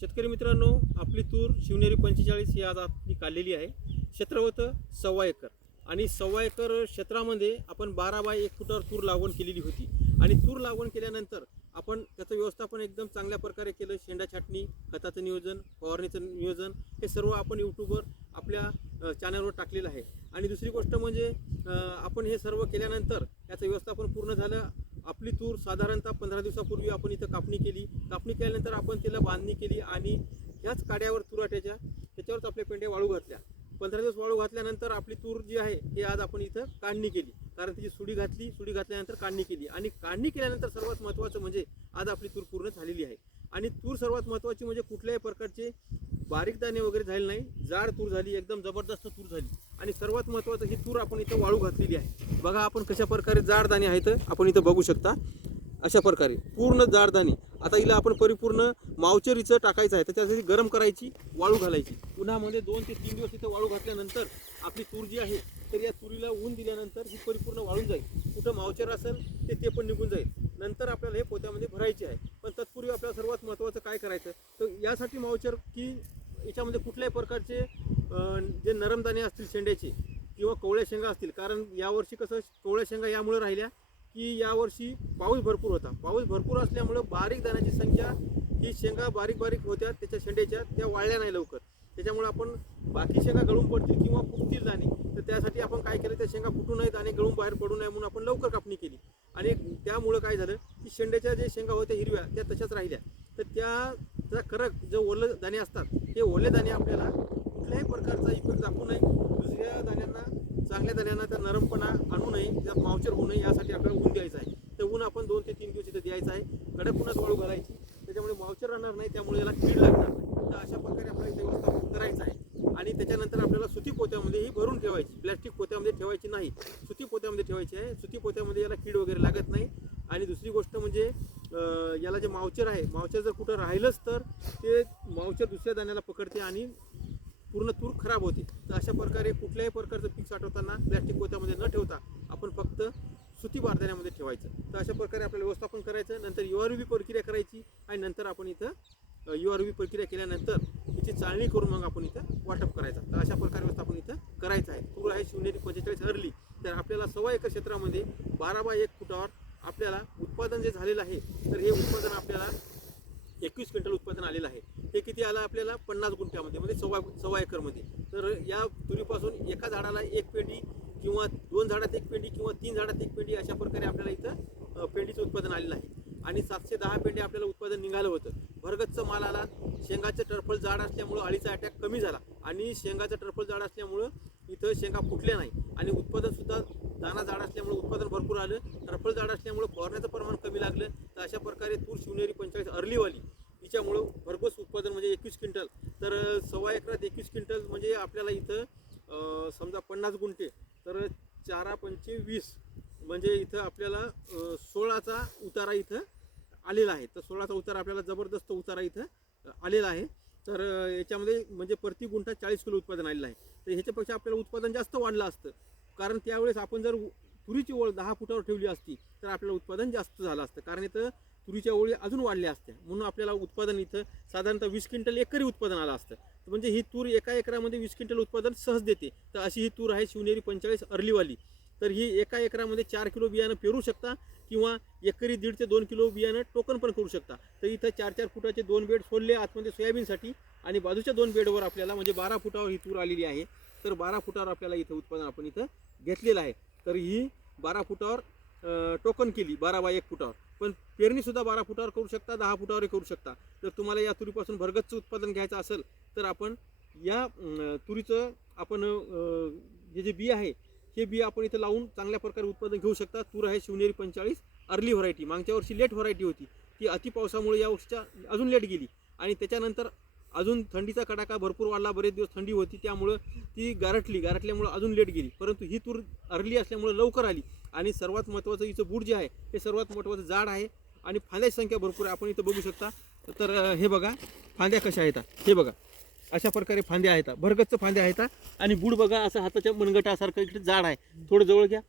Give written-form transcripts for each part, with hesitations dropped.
शेतकरी मित्रांनो, आपली तूर शिवनेरी 45 ही आज आपली काढलेली आहे. क्षेत्र होतं 1.25 एकर आणि 1.25 एकर क्षेत्रामध्ये आपण 12 बाय 1 फुटावर तूर लागवड केलेली होती. आणि तूर लागवड केल्यानंतर आपण त्याचं व्यवस्थापन एकदम चांगल्या प्रकारे केलं. शेंडा छाटणी, खताचं नियोजन, फवारणीचं नियोजन हे सर्व आपण यूट्यूबवर आपल्या चॅनलवर टाकलेलं आहे. आणि दुसरी गोष्ट म्हणजे आपण हे सर्व केल्यानंतर याचं व्यवस्थापन पूर्ण झालं. आपली तूर साधारणतः 15 दिवसापूर्वी आपण इथं कापणी केली. कापणी केल्यानंतर आपण त्याला बांधणी केली आणि ह्याच काड्यावर तुराट्याच्या त्याच्यावरच आपल्या पेंड्या वाळू घातल्या. 15 दिवस वाळू घातल्यानंतर आपली तूर जी आहे हे आज आपण इथं काढणी केली. कारण तिची सुडी घातल्यानंतर काढणी केली. आणि काढणी केल्यानंतर सर्वात महत्त्वाचं म्हणजे आज आपली तूर पूर्ण झालेली आहे. आणि तूर सर्वात महत्त्वाची म्हणजे कुठल्याही प्रकारचे बारीक दाणे वगैरे झाले नाही, जाड तूर झाली, एकदम जबरदस्त तूर झाली. आणि सर्वात महत्त्वाचं ही तूर आपण इथं वाळू घातलेली आहे. बघा आपण कशा प्रकारे जाड दाणे आहेत आपण इथं बघू शकता. अशा प्रकारे पूर्ण जाड दाणे. आता हिला आपण परिपूर्ण मावचरीचं टाकायचं आहे, तर त्यासाठी गरम करायची, वाळू घालायची. उन्हामध्ये 2 ते 3 दिवस इथं वाळू घातल्यानंतर आपली तूर जी आहे तर या तुरीला ऊन दिल्यानंतर ही परिपूर्ण वाळून जाईल. कुठं मावचर असेल ते पण निघून जाईल. नंतर आपल्याला हे पोत्यामध्ये भरायचे आहे. पण तत्पूर्वी आपल्याला सर्वात महत्त्वाचं काय करायचं, तर यासाठी मावचर की याच्यामध्ये कुठल्याही प्रकारचे जे नरम दाणे असतील शेंड्याचे किंवा कवळ्या शेंगा असतील. कारण यावर्षी कसं कवळ्या शेंगा यामुळे राहिल्या की यावर्षी पाऊस भरपूर होता. पाऊस भरपूर असल्यामुळं बारीक दाण्याची संख्या ही शेंगा बारीक होत्या त्याच्या शेंड्याच्या, त्या वाळल्या नाही लवकर. त्याच्यामुळे आपण बाकी शेंगा गळून पडतील किंवा फुटतील दाणे, तर त्यासाठी आपण काय केलं, त्या शेंगा फुटू नयेत आणि गळून बाहेर पडू नये म्हणून आपण लवकर कापणी केली. आणि त्यामुळं काय झालं की शेंड्याच्या जे शेंगा होत्या हिरव्या त्या तशाच राहिल्या. तर त्याचा करक जे ओले दाणे असतात हे ओले दाणे आपल्याला कुठल्याही प्रकारचा इफेक्ट दाखवू नये. दुसऱ्या दाण्यांना, चांगल्या दाण्यांना त्या नरमपणा आणू नये, त्यात मावचर होऊ नये, यासाठी आपल्याला ऊन द्यायचं आहे. तर ऊन आपण 2 ते 3 दिवस इथं द्यायचं आहे. कडक उन्हात वाळू घालायची, त्याच्यामुळे मावचर राहणार नाही, त्यामुळे याला कीड लागणार नाही. तर अशा प्रकारे आपल्याला इथे व्यवस्थापन करायचं आहे. आणि त्याच्यानंतर आपल्याला सुती पोत्यामध्ये ही भरून ठेवायची. प्लॅस्टिक पोत्यामध्ये ठेवायची नाही, सुती पोत्यामध्ये ठेवायची आहे. सुती पोत्यामध्ये याला कीड वगैरे लागत नाही. आणि दुसरी गोष्ट म्हणजे याला जे मावचर आहे, मावचर जर कुठं राहिलंच तर ते मावचर दुसऱ्या दाण्याला पकडते आणि पूर्ण तूर खराब होते. तर अशा प्रकारे कुठल्याही प्रकारचं पीक साठवताना प्लॅस्टिक पोत्यामध्ये न ठेवता आपण फक्त सुती बारदाण्यामध्ये ठेवायचं. तर अशा प्रकारे आपल्याला व्यवस्थापन करायचं. नंतर URV प्रक्रिया करायची आणि नंतर आपण इथं URV प्रक्रिया केल्यानंतर तिची चाळणी करून मग आपण इथं वाटप करायचं. तर अशा प्रकारे व्यवस्थापन इथं करायचं आहे. तूर आहे शिवनेरी 45 अर्ली. तर आपल्याला 1.25 एकर क्षेत्रामध्ये 12 बाय 1 फुटावर आपल्याला उत्पादन जे झालेलं आहे, तर हे उत्पादन आपल्याला 21 क्विंटल उत्पादन आलेलं आहे. हे किती आलं आपल्याला 50 गुंठ्यामध्ये, म्हणजे 1.25 एकरमध्ये. तर या तुरीपासून एका झाडाला 1 पेंडी किंवा 2 झाडात 1 पेंडी किंवा 3 झाडात 1 पेंडी अशा प्रकारे आपल्याला इथं पेंडीचं उत्पादन आलेलं आहे. आणि 710 पेंडी आपल्याला उत्पादन निघालं होतं. भरगच्च माल आला. शेंगाचं टरफल जाड असल्यामुळं अळीचा अटॅक कमी झाला आणि शेंगाचं टरफल जाड असल्यामुळं इथं शेंगा फुटल्या नाही. आणि उत्पादनसुद्धा दाणा जाड असल्यामुळे उत्पादन भरपूर आलं. टरफल जाड असल्यामुळं फवारण्याचं प्रमाण कमी लागलं. तर अशा प्रकारे तूर शिवनेरी 45 अर्लीवाली हिच्यामुळं भरघोस उत्पादन म्हणजे 21 क्विंटल. तर 1.25 एकरात 21 क्विंटल म्हणजे आपल्याला इथं समजा 50 गुंठे तर 4×5 = 20, म्हणजे इथं आपल्याला 16चा उतारा इथं आलेला आहे. तर 16चा उतारा आपल्याला जबरदस्त उतारा इथं आलेला आहे. तर याच्यामध्ये म्हणजे प्रति गुंठा 40 किलो उत्पादन आलेलं आहे. तर ह्याच्यापेक्षा आपल्याला उत्पादन जास्त वाढलं असतं. कारण त्यावेळेस आपण जर तुरीची ओळ 10 फुटावर ठेवली असती तर आपल्याला उत्पादन जास्त झालं असतं. कारण इथं तुरीच्या ओळी अजून वाढल्या असत्या, म्हणून आपल्याला उत्पादन इथं साधारणतः 20 क्विंटल एकरी उत्पादन आलं असतं. म्हणजे ही तूर एका एकरामध्ये 20 क्विंटल उत्पादन सहज देते. तर अशी ही तूर आहे शिवनेरी 45 अर्लीवाली. तर ही एका एकरामध्ये 4 किलो बियाणं पेरू शकता किंवा एकरी 1.5 ते 2 किलो बियाणं टोकन पण करू शकता. तर इथं 4-4 फुटाचे 2 बेड सोडले आतमध्ये सोयाबीनसाठी आणि बाजूच्या 2 बेडवर आपल्याला म्हणजे 12 फुटावर ही तूर आलेली आहे. तर 12 फुटावर आपल्याला इथं उत्पादन आपण इथं घेतलेलं आहे. तर ही 12 फुटावर टोकन केली, 12 बाय 1 फुटावर. पण पेरणीसुद्धा 12 फुटावर करू शकता, 10 फुटावरही करू शकता. तर तुम्हाला या तुरीपासून भरगच्च उत्पादन घ्यायचं असेल तर आपण या तुरीचं आपण हे जे बी आहे हे बी आपण इथं लावून चांगल्या प्रकारे उत्पादन घेऊ शकता. तूर आहे शिवनेरी 45 अर्ली व्हरायटी. मागच्या वर्षी लेट व्हरायटी होती, ती अति पावसामुळे या वर्षीच्या अजून लेट गेली. आणि त्याच्यानंतर अजून थंडीचा कडाका भरपूर वाढला, बरेच दिवस थंडी होती, त्यामुळं ती गारठल्यामुळं अजून लेट गेली. परंतु ही तूर अर्ली असल्यामुळं लवकर आली. आणि सर्वात महत्त्वाचं हिचं बूड जे आहे हे सर्वात महत्त्वाचं जाड आहे आणि फांद्याची संख्या भरपूर आहे. आपण इथं बघू शकता. तर हे बघा फांद्या कशा आहेत, हे बघा अशा प्रकारे फांद्या आहेत, भरगच्च फांद्या आहेत. आणि बूड बघा असं हाताच्या मनगटासारखं इकडे जाड आहे. थोडं जवळ घ्या,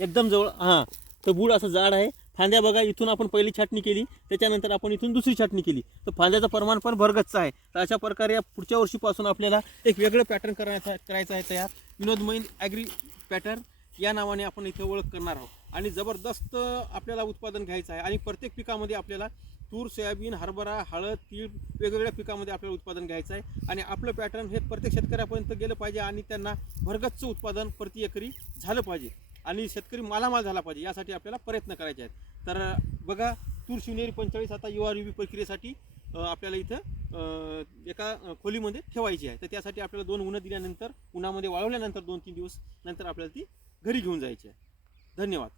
एकदम जवळ. हां, तर बूड असं जाड आहे, फांद्या बघा, इथून आपण पहिली छाटणी केली, त्याच्यानंतर आपण इथून दुसरी छाटणी केली, तर फांद्याचं प्रमाण पण भरगच्च आहे. तर अशा प्रकारे या पुढच्या वर्षीपासून आपल्याला एक वेगळं पॅटर्न करायचं आहे तयार. विनोद मैन ॲग्री पॅटर्न या नावाने आपण इथे ओळख करणार आहोत. आणि जबरदस्त आपल्याला उत्पादन घ्यायचं आहे. आणि प्रत्येक पिकामध्ये आपल्याला तूर, सोयाबीन, हरभरा, हळद, तीळ वेगवेगळ्या पिकामध्ये आपल्याला उत्पादन घ्यायचं आहे. आणि आपलं पॅटर्न हे प्रत्येक शेतकऱ्यापर्यंत गेलं पाहिजे आणि त्यांना भरगच्च उत्पादन प्रति एकरी झालं पाहिजे आणि शेतकरी मालामाल झाला पाहिजे, यासाठी आपल्याला प्रयत्न करायचे आहेत. तर बघा, तूर शिवनेरी 45 आता URUB प्रक्रियेसाठी आपल्याला इथं एका खोलीमध्ये ठेवायची आहे. तर त्यासाठी आपल्याला 2 उन्हं दिल्यानंतर, उन्हामध्ये वाळवल्यानंतर 2-3 दिवस नंतर आपल्याला ती घरी घेऊन जायची आहे. धन्यवाद.